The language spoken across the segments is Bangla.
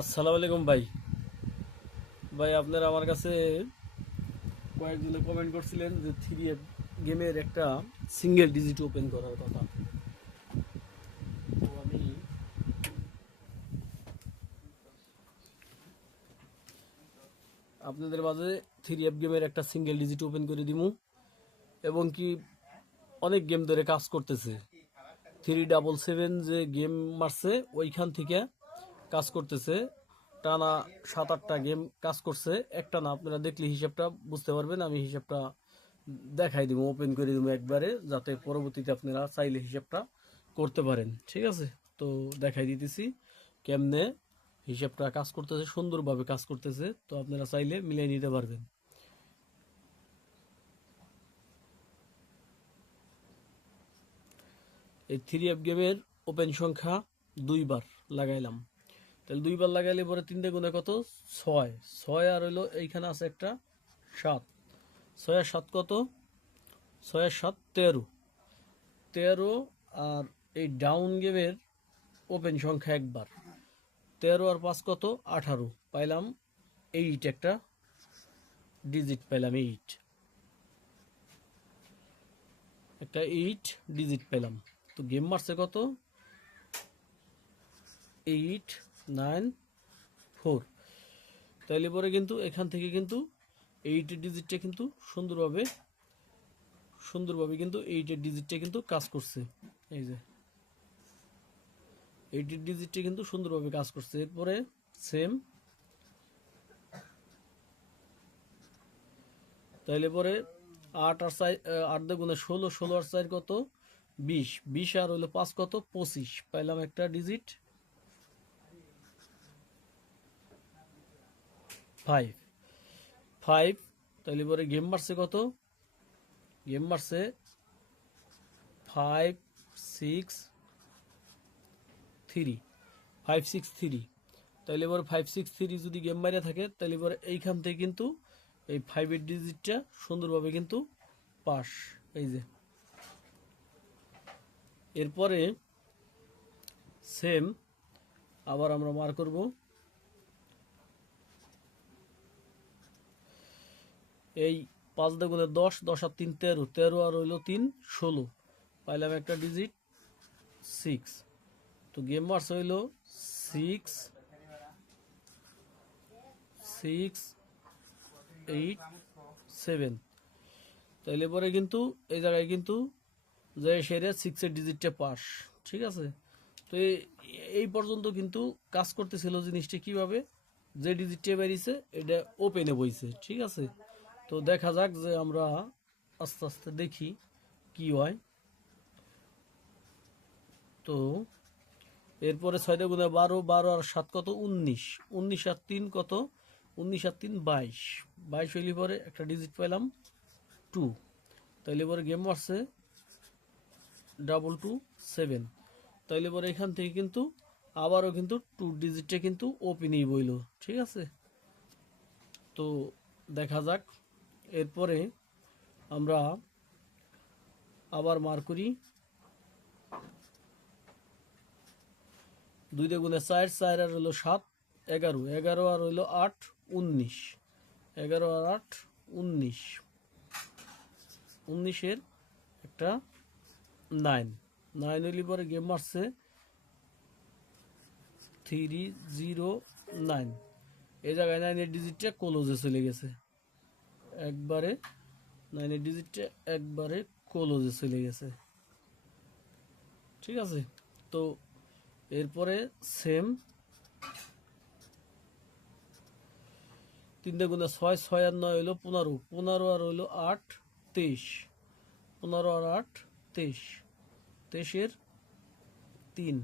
আসসালামু আলাইকুম ভাই। ভাই, আপনারা আমার কাছে কয়েকজনে কমেন্ট করছিলেন যে থ্রি এফ গেমের একটা সিঙ্গেল ডিজিট ওপেন করার কথা। তো আমি আপনাদের মাঝে থ্রি এফ গেমের একটা সিঙ্গেল ডিজিট ওপেন করে দিমু। এবং কি অনেক গেম ধরে কাজ করতেছে। থ্রি ডাবল সেভেন যে গেম মারছে, ওইখান থেকে কাজ করতেছে। টানা সাত আটটা গেম কাজ করছে। একটা না, আপনারা দেখলে হিসাবটা বুঝতে পারবেন। আমি হিসাবটা দেখাই দিব ওপেন করে দিব একবারে, যাতে পরবর্তীতে আপনারা চাইলে হিসাবটা করতে পারেন। ঠিক আছে? তো দেখাই দিতেছি কেমনে হিসাবটা কাজ করতেছে, সুন্দরভাবে কাজ করতেছে। তো আপনারা চাইলে মিলিয়ে নিতে পারবেন। এই থ্রি এফ গেমের ওপেন সংখ্যা দুইবার লাগাইলাম। তাহলে দুইবার লাগাইলে পরে তিনটে গুণে কত? ছয়। ছয় আর হইল এইখানে আছে একটা সাত। ছয় আর সাত কত? ছয় আর সাত তেরো। তেরো আর এই ডাউন গেমের ওপেন সংখ্যা একবার। তেরো আর পাঁচ কত? আঠারো। পাইলাম এইট একটা ডিজিট পাইলাম এইট একটা এইট ডিজিট পেলাম তো গেম মারছে কত? এইট নাইন ফোর তাইলে পরে কিন্তু এখান থেকে কিন্তু এইটের ডিজিটটা কিন্তু সুন্দরভাবে সুন্দরভাবে কিন্তু এইটের ডিজিটটা কিন্তু কাজ করছে। এই যে এইটের ডিজিটটা কিন্তু সুন্দরভাবে কাজ করছে। এরপরে সেম তাইলে পরে আট আর চার আট দুগুণে ষোলো ষোলো আর চার কত? বিশ। বিশ আর হইল পাঁচ কত? পঁচিশ। পাইলাম একটা ডিজিট ফাইভ ফাইভ তাইলে পরে গেম মারছে কত? গেম মারছে five six three five six three তাইলে এবার ফাইভ সিক্স থ্রি যদি গেম মারিয়া থাকে, তাহলে এবার এইখান থেকে কিন্তু এই ফাইভের ডিজিটটা সুন্দরভাবে কিন্তু পাস এই যে। এরপরে সেম আবার আমরা মার করব। এই পাঁচ দেগুনে দশ দশ আর তিন তেরো তেরো আর হইল তিন, ষোলো। পাইলাম একটা ডিজিট সিক্স তো গেম মার্স হইল সিক্স সিক্স এইট সেভেন তাইলে পরে কিন্তু এই জায়গায় কিন্তু যে সেরে সিক্সের ডিজিটটা পাস, ঠিক আছে? তো এই পর্যন্ত কিন্তু কাজ করতেছিল জিনিসটা কীভাবে? যে ডিজিটটা বেরিয়েছে, এটা ওপেনে বইছে, ঠিক আছে? তো দেখা যাক যে আমরা আস্তে আস্তে দেখি কি হয়। তো এরপরে ছয়টা গুণে বারো বারো আর সাত কত? উনিশ। উনিশ আর তিন কত? উনিশ আর তিন, বাইশ। বাইশ হইলে পরে একটা ডিজিট পেলাম টু তাইলে পরে গেম মারছে ডাবল টু সেভেন তাইলে পরে এখান থেকে কিন্তু আবারও কিন্তু টু ডিজিটটা কিন্তু ওপেনই বইল, ঠিক আছে? তো দেখা যাক। এরপরে আমরা আবার মার করি। দুই গুণে চার চার আর হলো সাত, এগারো। এগারো আর হইল আট, উনিশ। এগারো আর আট, উনিশ। উনিশের একটা নাইন নাইন হইলে পরে গেম মারছে থ্রি জিরো নাইন এই জায়গায় নাইনের ডিজিটটা ক্লোজে চলে গেছে। একবারে নাইনের ডিজিটটা একবারে ক্লোজে চলে গেছে। ঠিক আছে? তো এরপরে সেম তিনটে গুণে ছয় ছয় আর নয় হইল পনেরো। পনেরো আর হইল আট, তেইশ। পনেরো আর আট, তেইশ। তেইশের তিন।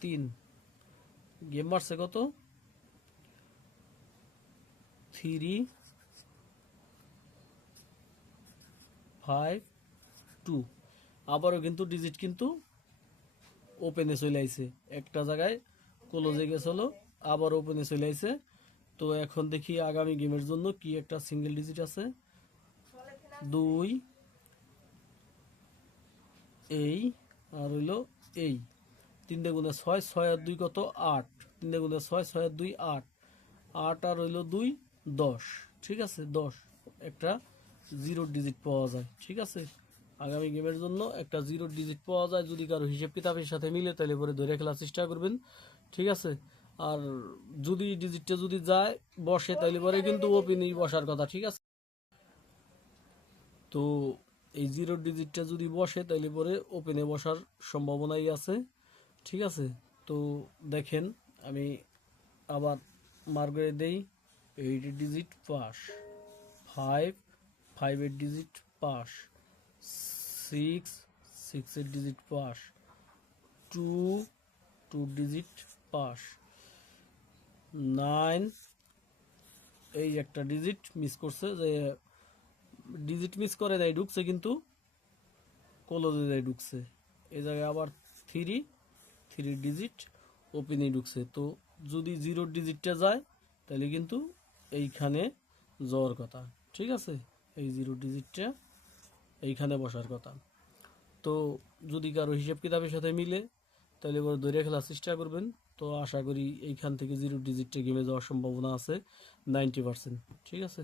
তিন। গেম মারছে কত? Three, five, two. আবারও কিন্তু ডিজিট কিন্তু ওপেনে চলে আইছে। একটা জায়গায় ক্লোজে গেছিল আবার ওপেনে চলে আইছে। তো এখন দেখি আগামী গেমের জন্য কি একটা সিঙ্গেল ডিজিট আছে। দুই, এই, আর হইল এই। তিন গুণে ছয় ছয় আর দুই কত? আট। তিন গুণে ছয় ছয় আর দুই, আট। আট আর হইল দুই দশ, ঠিক আছে? দশ, একটা জিরো ডিজিট পাওয়া যায়, ঠিক আছে? আগামী গেমের জন্য একটা জিরো ডিজিট পাওয়া যায়, যদি কারও হিসেব কিতাবের সাথে মিলে, তাহলে পরে ধরে খেলার চেষ্টা করবেন, ঠিক আছে? আর যদি ডিজিটটা যদি যায়, বসে, তাহলে পরে কিন্তু ওপেনই বসার কথা, ঠিক আছে? তো এই জিরো ডিজিটটা যদি বসে, তাহলে পরে ওপেনে বসার সম্ভাবনাই আছে, ঠিক আছে? তো দেখেন, আমি আবার মার্গরে দেই। এইট ডিজিট পাস ফাইভ ফাইভের ডিজিট পাস সিক্স সিক্স সিক্সের digit pass two two digit pass nine এই একটা ডিজিট মিস করছে যে ডিজিট মিস করে নাই ঢুকছে কিন্তু কলজে যায় ঢুকছে। এই জায়গায় আবার থ্রি থ্রি ডিজিট ওপেনে ঢুকছে। তো যদি জিরো ডিজিটটা যায়, তাহলে কিন্তু এইখানে যাওয়ার কথা, ঠিক আছে? এই জিরো ডিজিটটা এইখানে বসার কথা। তো যদি কারও হিসাব কিতাবের সাথে মিলে, তাহলে এবার ধরে খেলার চেষ্টা করবেন। তো আশা করি এইখান থেকে জিরো ডিজিটটা গেমে যাওয়ার সম্ভাবনা আছে নাইনটি পার্সেন্ট ঠিক আছে?